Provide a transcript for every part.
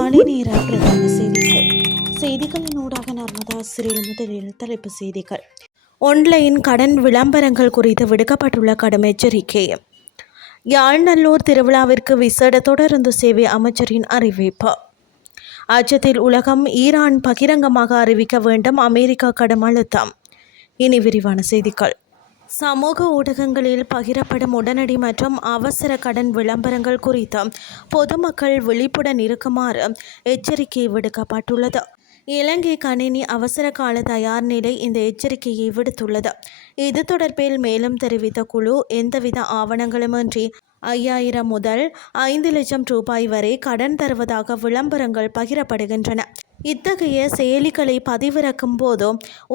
காலை நேர பிரதான செய்திகளின் ஊடாக நர்மதா சிறில் முதலில் தலைப்பு செய்திகள். ஒன்லைன் கடன் விளம்பரங்கள் குறித்து விடுக்கப்பட்டுள்ள கடும் எச்சரிக்கை. யாழ்நல்லூர் திருவிழாவிற்கு விசேட தொடருந்து சேவை அமைச்சரின் அறிவிப்பு. அச்சத்தில் உலகம், ஈரான் பகிரங்கமாக அறிவிக்க வேண்டும், அமெரிக்கா கடும் அழுத்தம். இனி விரிவான செய்திகள். சமூக ஊடகங்களில் பகிரப்படும் உடனடி மற்றும் அவசர கடன் விளம்பரங்கள் குறித்து பொதுமக்கள் விழிப்புடன் இருக்குமாறு எச்சரிக்கை விடுக்கப்பட்டுள்ளது. இலங்கை கணினி அவசர கால தயார் நிலை இந்த எச்சரிக்கையை விடுத்துள்ளது. இது தொடர்பில் மேலும் தெரிவித்த குழு, எந்தவித ஆவணங்களுமின்றி 5000 முதல் 5 லட்சம் ரூபாய் வரை கடன் தருவதாக விளம்பரங்கள் பகிரப்படுகின்றன. இத்தகைய செயலிகளை பதிவிறக்கும் போது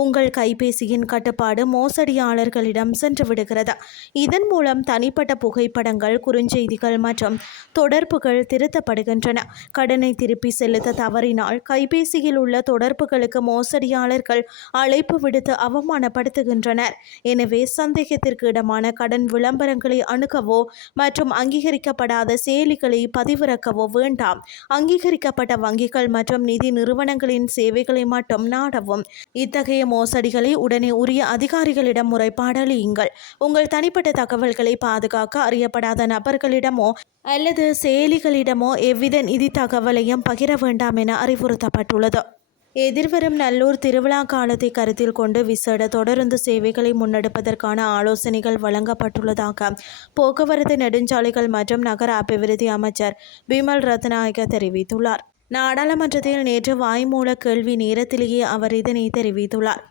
உங்கள் கைபேசியின் கட்டுப்பாடு மோசடியாளர்களிடம் சென்று விடுகிறது. இதன் மூலம் தனிப்பட்ட புகைப்படங்கள், குறுஞ்செய்திகள் மற்றும் தொடர்புகள் திருத்தப்படுகின்றன. கடனை திருப்பி செலுத்த தவறினால் கைபேசியில் உள்ள தொடர்புகளுக்கு மோசடியாளர்கள் அழைப்பு விடுத்து அவமானப்படுத்துகின்றனர். எனவே சந்தேகத்திற்கு இடமான கடன் விளம்பரங்களை அணுகவோ மற்றும் அங்கீகரிக்கப்படாத செயலிகளை பதிவிறக்கவோ வேண்டாம். அங்கீகரிக்கப்பட்ட வங்கிகள் மற்றும் நிதி நிறுவனங்களின் சேவைகளை மட்டும் நாடவும். இத்தகைய மோசடிகளை உடனே உரிய அதிகாரிகளிடம் முறைப்பாடளியுங்கள். உங்கள் தனிப்பட்ட தகவல்களை பாதுகாக்க அறியப்படாத நபர்களிடமோ அல்லது செயலிகளிடமோ எவ்வித நிதி தகவலையும் பகிர வேண்டாம் என அறிவுறுத்தப்பட்டுள்ளது. எதிர்வரும் நல்லூர் திருவிழா காலத்தை கருத்தில் கொண்டு விசேட தொடருந்து சேவைகளை முன்னெடுப்பதற்கான ஆலோசனைகள் வழங்கப்பட்டுள்ளதாக போக்குவரத்து, நெடுஞ்சாலைகள் மற்றும் நகர அபிவிருத்தி அமைச்சர் பிமல் ரத்நாயக்க தெரிவித்துள்ளார். நாடாளுமன்றத்தில் நேற்று வாய்மூல கேள்வி நேரத்திலேயே அவர் இதனை தெரிவித்துள்ளார்.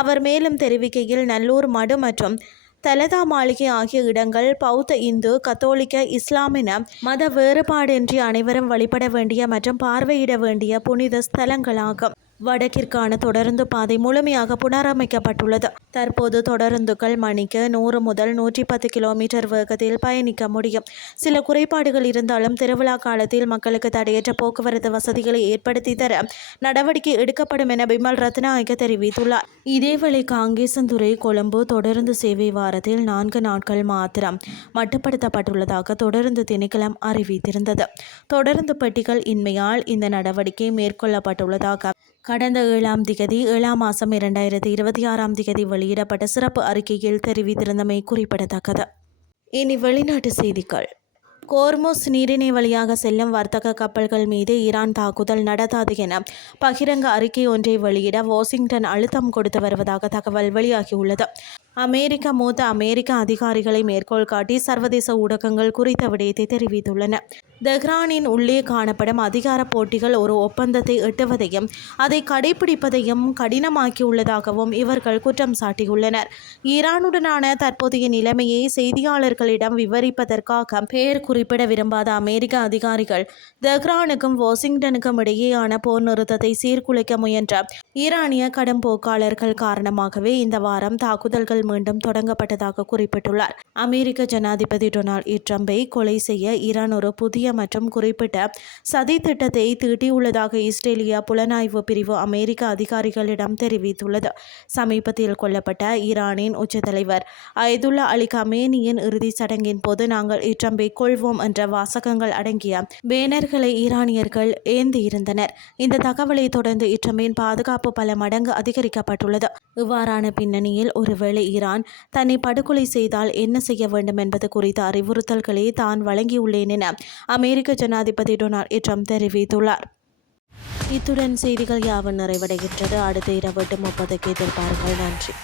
அவர் மேலும் தெரிவிக்கையில், நல்லூர் மடு மற்றும் தலதா மாளிகை ஆகிய இடங்கள் பௌத்த, இந்து, கத்தோலிக்க, இஸ்லாம் என மத வேறுபாடின்றி அனைவரும் வழிபட வேண்டிய மற்றும் பார்வையிட வேண்டிய புனித ஸ்தலங்களாகும். வடக்கிற்கான தொடருந்து பாதை முழுமையாக புனரமைக்கப்பட்டுள்ளது. தற்போது தொடருந்துகள் மணிக்கு 100 முதல் 110 கிலோமீட்டர் வேகத்தில் பயணிக்க முடியும். சில குறைபாடுகள் இருந்தாலும் திருவிழா காலத்தில் மக்களுக்கு தடையற்ற போக்குவரத்து வசதிகளை ஏற்படுத்தி தர நடவடிக்கை எடுக்கப்படும் என பிமல் ரத்நாயக்க தெரிவித்துள்ளார். இதேவேளை காங்கேசன்துறை கொழும்பு தொடருந்து சேவை வாரத்தில் 4 நாட்கள் மாத்திரம் மட்டுப்படுத்தப்பட்டுள்ளதாக தொடருந்து திணைக்களம் அறிவித்திருந்தது. தொடருந்து பெட்டிகள் இன்மையால் இந்த நடவடிக்கை மேற்கொள்ளப்பட்டுள்ளதாக கடந்த 7ஆம் திகதி 7ஆம் மாதம் 2026ஆம் திகதி வெளியிடப்பட்ட சிறப்பு அறிக்கையில் தெரிவித்திருந்தமை குறிப்பிடத்தக்கது. இனி வெளிநாட்டு செய்திகள். கோர்முஸ் நீரிணை வழியாக செல்லும் வர்த்தக கப்பல்கள் மீது ஈரான் தாக்குதல் நடத்தாது என பகிரங்க அறிக்கை ஒன்றை வெளியிட வாஷிங்டன் அழுத்தம் கொடுத்து வருவதாக தகவல் வெளியாகியுள்ளது. மூத்த அமெரிக்க அதிகாரிகளை மேற்கோள் காட்டி சர்வதேச ஊடகங்கள் குறித்த விடயத்தை தெரிவித்துள்ளன. தெஹ்ரானின் உள்ளே காணப்படும் அதிகார போட்டிகள் ஒரு ஒப்பந்தத்தை எட்டுவதையும் அதை கடைபிடிப்பதையும் கடினமாக்கியுள்ளதாகவும் இவர்கள் குற்றம் சாட்டியுள்ளனர். ஈரானுடனான தற்போதைய நிலைமையை செய்தியாளர்களிடம் விவரிப்பதற்காக பெயர் குறிப்பிட விரும்பாத அமெரிக்க அதிகாரிகள் தெஹ்ரானுக்கும் வாஷிங்டனுக்கும் இடையேயான போர் நிறுத்தத்தை சீர்குலைக்க முயன்ற ஈரானிய கடும் போக்காளர்கள் காரணமாகவே இந்த வாரம் தாக்குதல்கள் மீண்டும் தொடங்கப்பட்டதாக குறிப்பிட்டுள்ளார். அமெரிக்க ஜனாதிபதி டொனால்ட் ட்ரம்பை கொலை செய்ய ஈரான் ஒரு புதிய மற்றும் குறிப்பிட்ட சதி திட்டத்தை தீட்டியுள்ளதாக இஸ்ரேலிய புலனாய்வு பிரிவு அமெரிக்க அதிகாரிகளிடம் தெரிவித்துள்ளது. சமீபத்தில் கொல்லப்பட்ட ஈரானின் உச்ச தலைவர் அயதுல்லா அலி கமேனியின் இறுதி சடங்கின் போது நாங்கள் ட்ரம்பை கொள்வோம் என்ற வாசகங்கள் அடங்கிய பேனர்களை ஈரானியர்கள் ஏந்தியிருந்தனர். இந்த தகவலை தொடர்ந்து ட்ரம்பின் பாதுகாப்பு பல மடங்கு அதிகரிக்கப்பட்டுள்ளது. இவ்வாறான பின்னணியில் ஒருவேளை ஈரான் தன்னை படுகொலை செய்தால் என்ன செய்ய வேண்டும் என்பது குறித்த அறிவுறுத்தல்களை தான் வழங்கியுள்ளேன் என அமெரிக்க ஜனாதிபதி டொனால்ட் ட்ரம்ப் தெரிவித்துள்ளார். இத்துடன் செய்திகள் யாவும் நிறைவடைகின்றது. அடுத்த இரவு 8:30 எதிர்பாருங்கள். நன்றி.